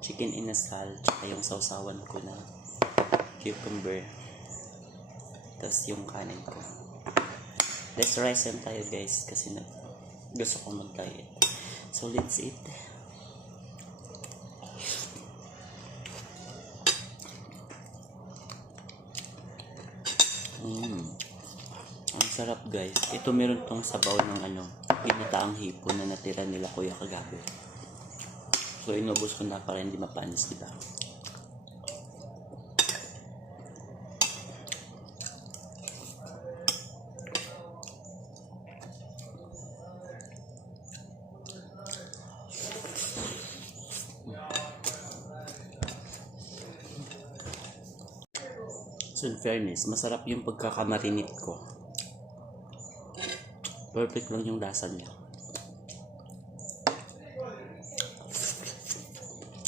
chicken inasal, tsaka yung sausawan ko na cucumber. Tapos yung kanin ko. Let's rice yan tayo guys kasi gusto ko mag-diet. So let's eat. Ang sarap guys. Ito meron tong sabaw ng ginataang hipon na natira nila kuya kagabi. So inubos ko na para hindi mapanis, diba? So in fairness, masarap yung pagkakamarinate ko. Perfect lang yung lasa niya.